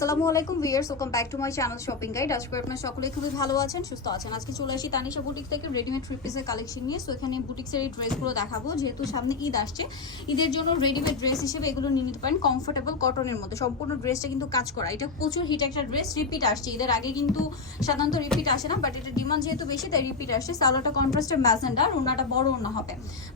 আসসালামু আলাইকুম viewers welcome back to my channel shopping guide. আজকে আপনারা সকলেই খুবই ভালো আছেন সুস্থ আছেন। আজকে চলে আসি তানিশা বুটিক থেকে রেডিমেড থ্রি পিসের কালেকশন নিয়ে। সো এখানে বুটিক্সের এই ড্রেসগুলো দেখাবো যেহেতু সামনে ঈদ আসছে। ঈদের জন্য রেডিমেড ড্রেস হিসেবে এগুলো নিয়ে নিতে পারেন কমফোর্টেবল কটনের মধ্যে। সম্পূর্ণ ড্রেসটা কিন্তু কাজ করা। এটা প্রচুর হিট একটা ড্রেস রিপিট আসছে। ঈদের আগে কিন্তু সাধারণত রিপিট আসে না বাট এটা ডিমান্ড যেহেতু বেশি তাই রিপিট আসছে। সালোয়ারটা কন্ট্রাস্টের ম্যাজেন্ডা আর ওনাটা বড় ওনা হবে।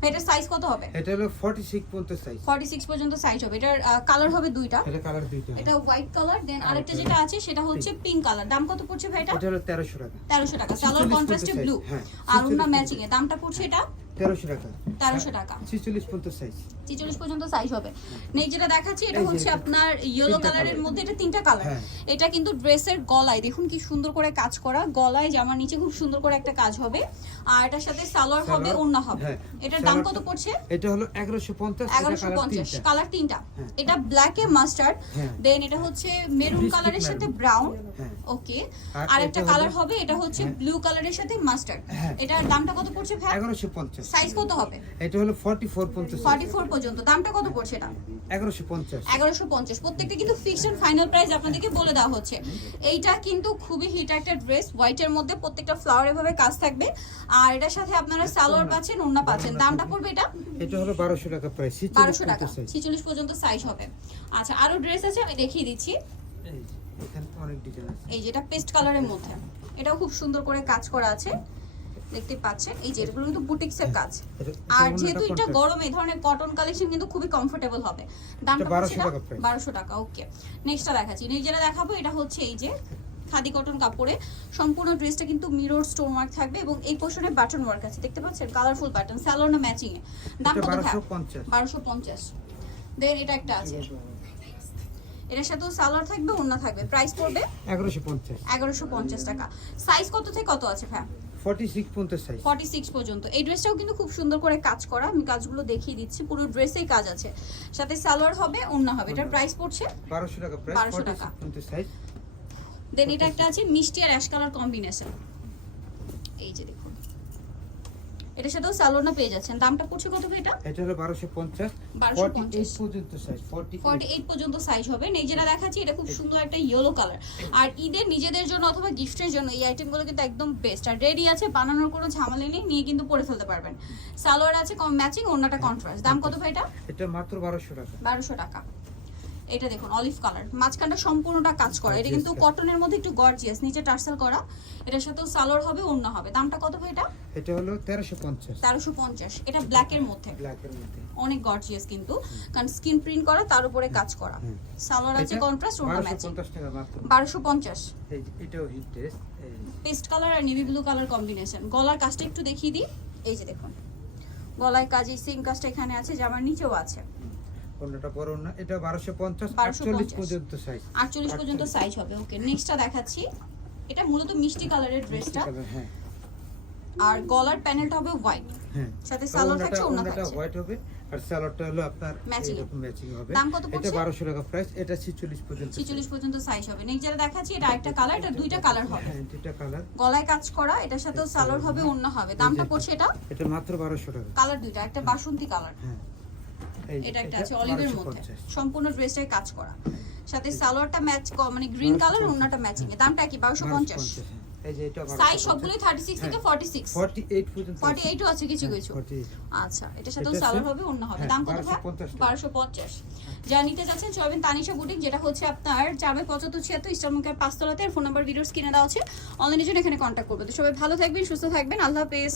এটার সাইজ কত হবে? এটা হলো 46 পর্যন্ত সাইজ ফর্টি সিক্স পর্যন্ত সাইজ হবে। এটার কালার হবে দুইটা। এটা কালার দুইটা। এটা হোয়াইট কালার দেন আরেকটা যেটা আছে সেটা হচ্ছে পিঙ্ক কালার দাম কত পড়ছে ভাই এটা? এটা হলো 1300 টাকা। তেরোশো টাকা। সালোয়ার 46 কন্ট্রাস্টে ব্লু আর ওনা 46 ম্যাচিং এ। দামটা পড়ছে এটা? 1300 টাকা। তেরোশো টাকা। 46 পর্যন্ত সাইজ ছিচল্লিশ পর্যন্ত সাইজ হবে। নেক্সট যেটা দেখাচ্ছি এটা হচ্ছে আপনার ইয়েলো তিনটা কালারের মধ্যে এটা তিনটা কালার হ্যাঁ। এটা কিন্তু ড্রেসের গলায় দেখুন কি সুন্দর করে কাজ করা। গলায় জামার নিচে খুব সুন্দর করে একটা কাজ হবে। আর এটার সাথে সালোয়ার হবে ওড়না হবে। হ্যাঁ। এটার দাম কত পড়ছে? এটা হলো 1150 এটা এগারোশো কালার তিনটা। কালার তিনটা। হ্যাঁ। এটা ব্ল্যাক এ মাস্টার্ড হ্যাঁ। দেন এটা হচ্ছে মেরুন কালারের সাথে ব্রাউন হ্যাঁ। ওকে আর একটা কালার হবে এটা হচ্ছে হ্যাঁ। ব্লু কালারের সাথে মাস্টার্ড হ্যাঁ। এটার দামটা কত পড়ছে ভাই? 1150 সাইজ কত হবে? এটা হলো 44 পর্যন্ত। দামটা কত পড়ছে এটা? 1150 এগারোশো পঞ্চাশ। প্রত্যেকটা কিন্তু ফিক্সড ফাইনাল প্রাইস আপনাদেরকে বলে দেওয়া হচ্ছে। এইটা কিন্তু খুবই হিট একটা ড্রেস হোয়াইটের মধ্যে প্রত্যেকটা ফ্লাওয়ার এভাবে কাজ থাকবে। আর এটার সাথে আপনারা সালোয়ার পাচ্ছেন ওড়না পাচ্ছেন। দামটা পড়বে এটা? এটা হলো 1200 টাকা প্রাইস বারোশো টাকা। সাইজ ছিচল্লিশ পর্যন্ত সাইজ হবে। আচ্ছা আরও ড্রেস আছে আমি দেখিয়ে দিচ্ছি। এই এখানে অনেক ডিজাইন আছে। এই যেটা পেস্ট কালারের মধ্যে। এটাও খুব সুন্দর করে কাজ করা আছে। দেখতে পাচ্ছেন। এই যে এগুলো কিন্তু বুটিক্সের কাজ। আর যেহেতু এটা গরম এই ধরনের কটন কালেকশন কিন্তু খুবই কমফোর্টেবল হবে। দামটা এটা 1200 টাকা ওকে নেক্সটটা দেখাচ্ছি। নেক্সট যেটা দেখাবো এটা হচ্ছে এই যে খাদি কটন কাপড়ে। সম্পূর্ণ ড্রেসটা কিন্তু মিরর স্টোন ওয়ার্ক থাকবে এবং এই পোর্শনে বাটন ওয়ার্ক আছে। দেখতে পাচ্ছেন? কালারফুল বাটন স্যালোনা ম্যাচিং এ দাম কত 1250 বারোশো পঞ্চাশ। দেন এটা একটা আছে। এটার সাথেও সালোয়ার থাকবে অন্য থাকবে। প্রাইস পড়বে 1150 এগারোশো পঞ্চাশ টাকা। সাইজ কত থেকে কত আছে ভ্যা 46 পর্যন্ত সাইজ পর্যন্ত। এই ড্রেসটাও কিন্তু খুব সুন্দর করে কাজ করা। আমি কাজগুলো দেখিয়ে দিচ্ছি। পুরো ড্রেসেই কাজ আছে। সাথে সালোয়ার হবে অন্য হবে। এটার প্রাইস পড়ছে 1200 টাকা প্রাইস 1200 টাকা। পর্যন্ত সাইজ দেন এটা একটা আছে মিষ্টি আর অ্যাশ কালার কম্বিনেশন এই যে দেখুন। এটার সাথেও সালোয়ার পেয়ে যাচ্ছেন। দামটা পড়ছে কত এটা? এটা হলো 1250 1250 পর্যন্ত সাইজ 48 পর্যন্ত সাইজ হবে। এই দেখাচ্ছি এটা খুব সুন্দর একটা ইয়েলো কালার আর ঈদের নিজেদের জন্য অথবা গিফটের জন্য এই আইটেমগুলো কিন্তু একদম বেস্ট আর রেডি আছে বানানোর কোনো ঝামেলা নেই নিয়ে কিন্তু পরে ফেলতে পারবেন। সালোয়ার আছে কম ম্যাচিং অন্যটা কন্ট্রাস্ট দাম কত ভাই এটা? এটা মাত্র 1200 টাকা। বারোশো টাকা। এটা দেখুন অলিভ কালার মাঝখানটা সম্পূর্ণটা কাজ করা। এটা কিন্তু কটনের মধ্যে একটু গর্জিয়াস নিচে টার্সেল করা। এটার সাথেও সালোয়ার হবে অন্য হবে। দামটা কত ভাই এটা? এটা হলো 1350 তেরোশো পঞ্চাশ। এটা ব্ল্যাকের মধ্যে। ব্ল্যাক এর মধ্যে। অনেক গর্জিয়াস কিন্তু। কারণ স্কিন প্রিন্ট করা তার উপরে কাজ করা। সালোয়ার আছে কন্ট্রাস্ট অন্য ম্যাচিং 1250 টাকা মাত্র। বারোশো পঞ্চাশ। এই এটাও হিট টেস্ট পেস্ট কালার আর নেভি ব্লু কালার কম্বিনেশন গলার কাজটা একটু দেখিয়ে দিই। এই যে দেখুন। গলায় কাজ এই সেম কাজটা এখানে আছে জামার নিচেও আছে। অন্যটা বড় না এটা 1250 1250 48 পর্যন্ত সাইজ আটচল্লিশ পর্যন্ত সাইজ হবে ওকে নেক্সটটা দেখাচ্ছি। এটা মূলত মিষ্টি কালারের ড্রেসটা হ্যাঁ। আর গলার প্যানেলটা হবে হোয়াইট হ্যাঁ। সাথে সালোয়ার থাকছে, ওড়নাটা থাকছে। হোয়াইট হবে আর সালোয়ারটা হলো আপনার এরকম ম্যাচিং হবে। দাম কত এটা 1200 টাকা প্রাইস এটা 46 পর্যন্ত ছিচল্লিশ পর্যন্ত সাইজ হবে। নেক্সট যেটা দেখাচ্ছি এটা আরেকটা কালার এটা দুইটা কালার হবে। হ্যাঁ দুটো কালার গলায় কাজ করা এটার সাথেও সালোয়ার হবে অন্য হবে। দামটা পড়ছে এটা? এটা মাত্র 1200 টাকা। কালার দুইটা একটা বাসন্তী কালার হ্যাঁ। এটা একটা আছে অলিভের মধ্যে। সম্পূর্ণ ড্রেসটাই কাজ করা। সাথে সালোয়ারটা ম্যাচ মানে গ্রিন কালার ম্যাচিং এ। দামটা কি? 1250, হ্যাঁ। এই যে এটা সাইজ সবগুলোই থার্টি সিক্স থেকে ফর্টি সিক্স 48 পর্যন্ত ফর্টি এইটও আছে কিছু কিছু। আচ্ছা এটার সাথেও সালোয়ার হবে অন্য হবে। হ্যাঁ, দাম কত 1250 বারোশো পঞ্চাশ। যা নিতে যাচ্ছেন চলবেন তানিশা বুটিক যেটা হচ্ছে আপনার ইস্টারমুখের পাঁচতলাতে। ফোন নাম্বার ভিডিওস কিনে দেওয়া আছে। অনলাইনের জন্য এখানে তো সবাই ভালো থাকবেন সুস্থ থাকবেন। আল্লাহ হাফেজ।